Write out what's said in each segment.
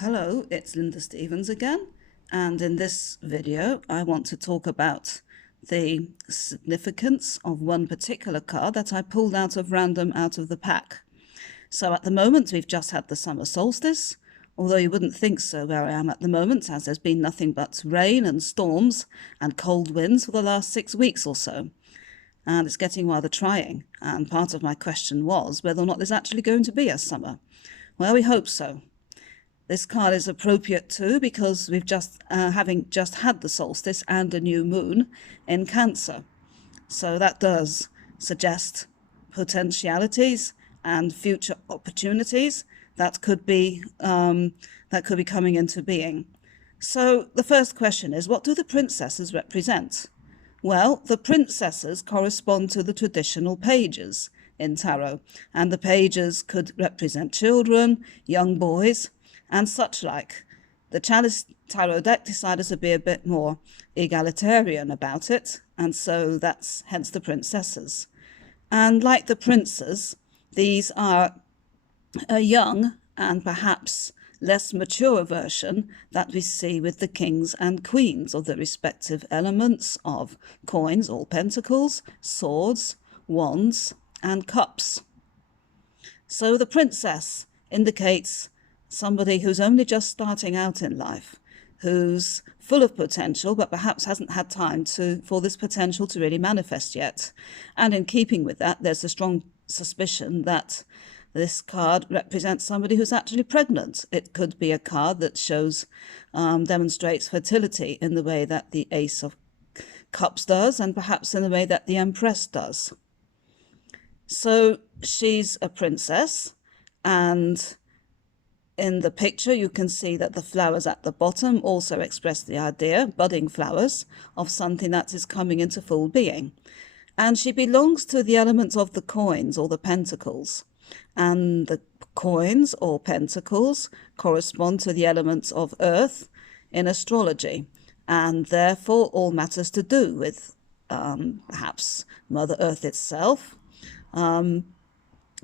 Hello, it's Linda Stevens again, and in this video I want to talk about the significance of one particular card that I pulled out of random out of the pack. So at the moment we've just had the summer solstice, although you wouldn't think so where I am at the moment, as there's been nothing but rain and storms and cold winds for the last 6 weeks or so. And it's getting rather trying, and part of my question was whether or not there's actually going to be a summer. Well, we hope so. This card is appropriate too because we've having just had the solstice and a new moon in Cancer. So that does suggest potentialities and future opportunities that could be coming into being. So the first question is, what do the princesses represent? Well, the princesses correspond to the traditional pages in tarot, and the pages could represent children, young boys, and such like. The Chalice Tarot deck decided to be a bit more egalitarian about it, and so that's hence the princesses. And like the princes, these are a young and perhaps less mature version that we see with the kings and queens of the respective elements of coins or pentacles, swords, wands, and cups. So the princess indicates somebody who's only just starting out in life, who's full of potential, but perhaps hasn't had time for this potential to really manifest yet. And in keeping with that, there's a strong suspicion that this card represents somebody who's actually pregnant. It could be a card that demonstrates fertility in the way that the Ace of Cups does, and perhaps in the way that the Empress does. So she's a princess, and in the picture, you can see that the flowers at the bottom also express the idea, budding flowers, of something that is coming into full being. And she belongs to the elements of the coins or the pentacles. And the coins or pentacles correspond to the elements of earth in astrology, and therefore all matters to do with perhaps Mother Earth itself,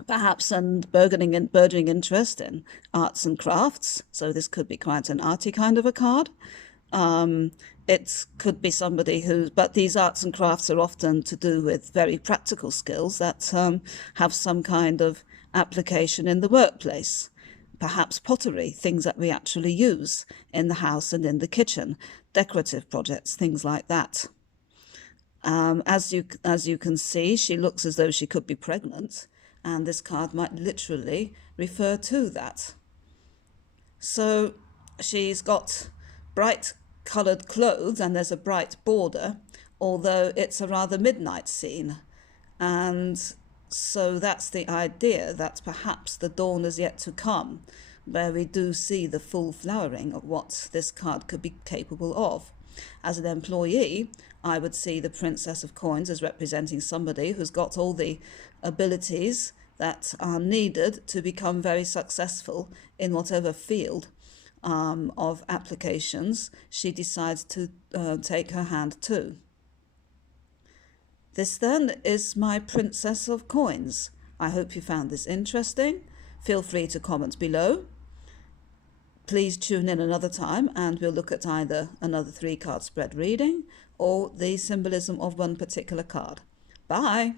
perhaps and burgeoning interest in arts and crafts. So this could be quite an arty kind of a card. It could be somebody but these arts and crafts are often to do with very practical skills that have some kind of application in the workplace. Perhaps pottery, things that we actually use in the house and in the kitchen, decorative projects, things like that. As you can see, she looks as though she could be pregnant, and this card might literally refer to that. So she's got bright coloured clothes and there's a bright border, although it's a rather midnight scene. And so that's the idea that perhaps the dawn is yet to come, where we do see the full flowering of what this card could be capable of. As an employee, I would see the Princess of Coins as representing somebody who's got all the abilities that are needed to become very successful in whatever field of applications she decides to take her hand to. This then is my Princess of Coins. I hope you found this interesting. Feel free to comment below. Please tune in another time and we'll look at either another 3-card spread reading or the symbolism of one particular card. Bye!